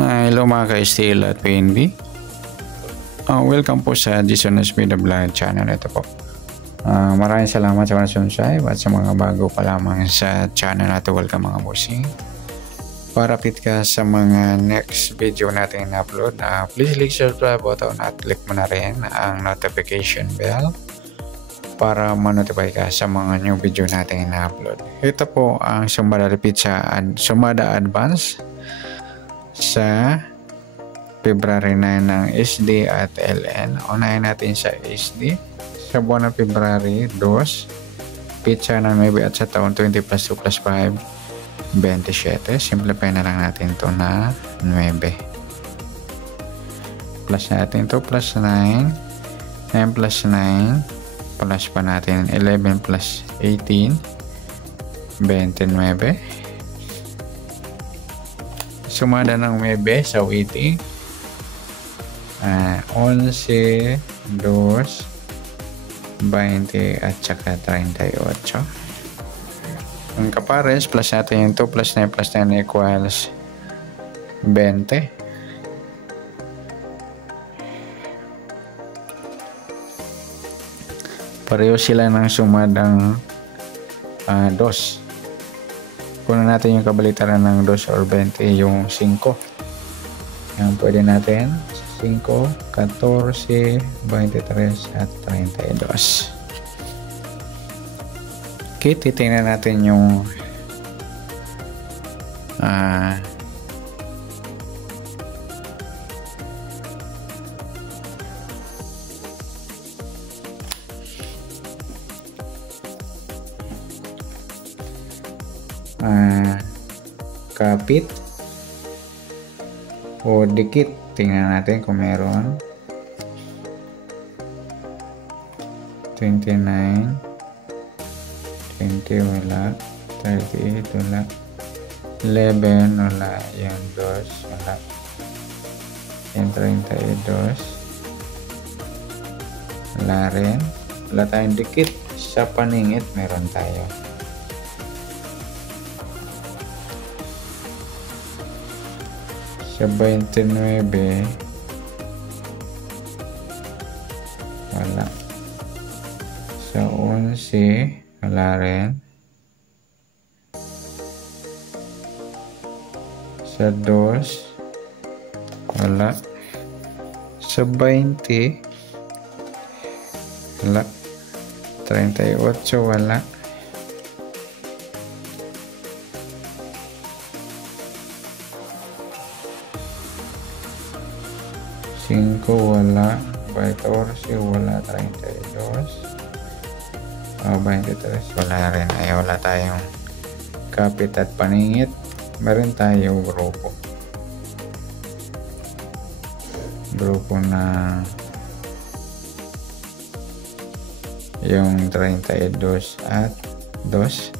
Hello mga ka-STL at PNB. Welcome po sa Jason Speed Vlog channel. Ito po. Maraming salamat sa mga subscribe at sa mga bago pa lamang sa channel natin. Welcome mga bossing. Para update ka sa mga next video natin in-upload, please click subscribe button at click mo na rin ang notification bell para ma-notify ka sa mga new video natin in-upload. Ito po ang sumada advance sa February 9 ng SD at LN. Unahin natin sa SD. Sa buwan ng February 2, pizza ng 9 at sa taon 20 plus 2 plus 5, 27. Simplify na lang natin ito na 9. Plus natin ito, plus 9. 9 plus 9. Plus pa natin 11 plus 18. 29. Sumada ng 9 sa waiting. 11, 2, 20 at saka 38. Ang kapares, plus natin yung 2 plus 9 plus 9 equals 20. Pareho sila ng sumadang 2. Kunin natin yung kabaliktaran ng 2 or 20, yung 5. Yan, pwede natin 5, 14, 23 at 32. Okay, titingnan natin yung kapit o dikit. Tingnan natin kung meron. 29, 20 wala, 38 wala, 11 wala, yung 2 wala, yung 32 wala rin. Wala tayong dikit. Sa paningit meron tayo. Sa 29 wala. Sa 11 wala rin. Sa 2 wala. Sa 20 wala. 38 wala. Wala, 14 wala, 32 23 wala rin. Ay wala tayong kapit at paningit. Meron tayo grupo na yung 32 at 2.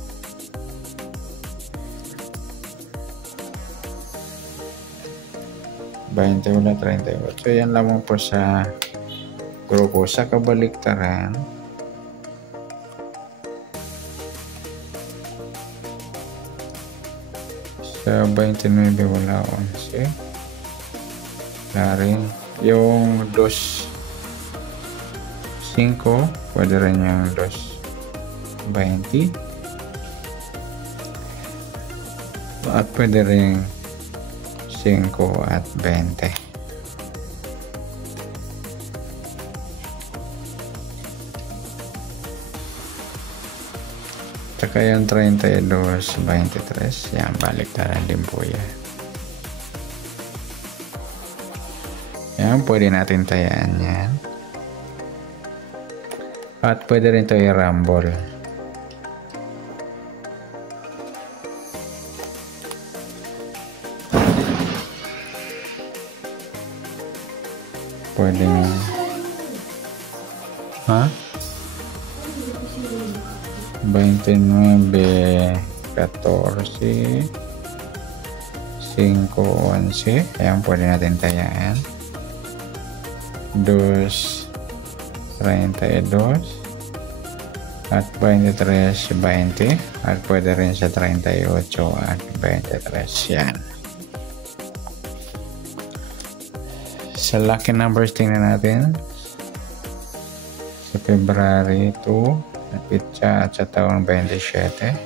20 wala, 38. So yan lamang po sa grupo. Sa kabaliktaran, sa 29 wala, 11 wala rin. Yung 2, 5 pwede rin yung 2, 20 at pwede rin 5 at 20. Tsaka yung 32, 23. Yan, baliktaran din po yan. Yan, pwede natin tayaan yan. At pwede rin ito i-rumble. Pwede nga. 29, 14, 5, 11. Ayan, pwede natin tayaan. 2, 32 at 23, 20 at pwede rin sa 38 at 23. Yan. Sa lucky numbers tingnan natin sa February 2 at pitsa at sa taong 27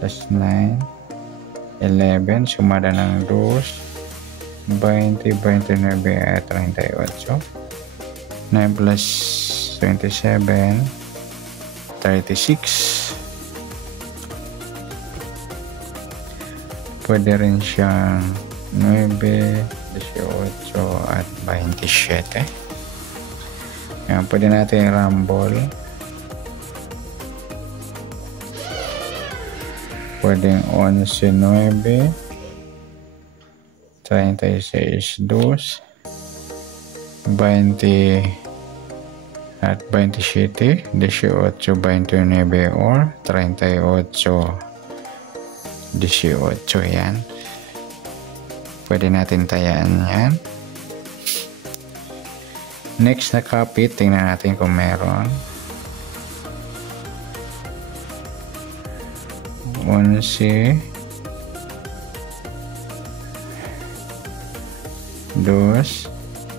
plus 9 11 sumada ng 2 20 29 at 38 9 plus 27 36. Pwede rin siyang 9, 18 at 27. Yan, pwede natin rumble. Pwedeng 11, 9, 36, 2, 20 at 27, 18, 29 or 38, 18. Yan. Pwede natin tayaan yan. Next na copy, tingnan natin kung meron. 11, 2,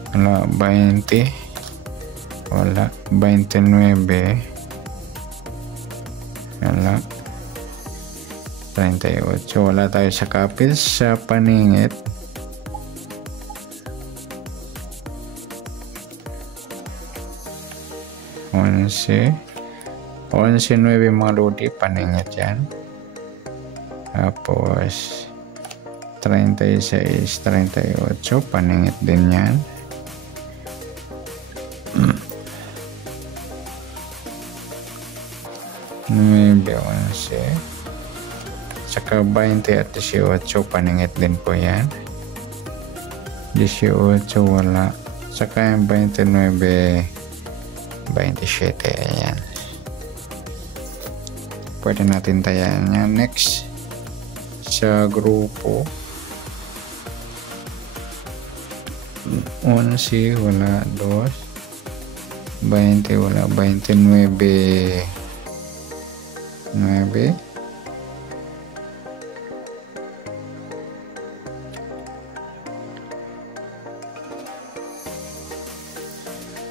20, wala, 29, wala, 38, wala tayo sa copies. Sa paningit, onse 9 mga lodi, paningit yan. Tapos 36, 38, paningit din yan. Maybe 11 saka 20 at 18, paningit din po yan. 18 wala, saka yung 29, 27. Ayan, pwede natin tayaan yan. Next sa grupo, 11 wala, 2, 20 wala, 29, 9,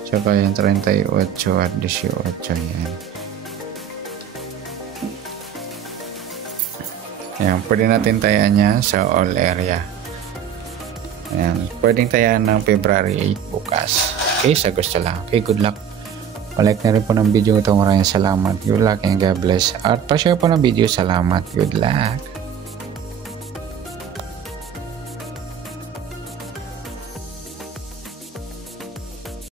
tsaka yung 38 at 18. Yan. Yan, pwede natin tayaan yan sa all area. Yan, pwedeng tayaan ng February 8 bukas. Okay, sa gusto lang. Okay, good luck. Palike na rin po ng video ito. Maraming salamat. Good luck and God bless. At pa-share po ng video. Salamat. Good luck.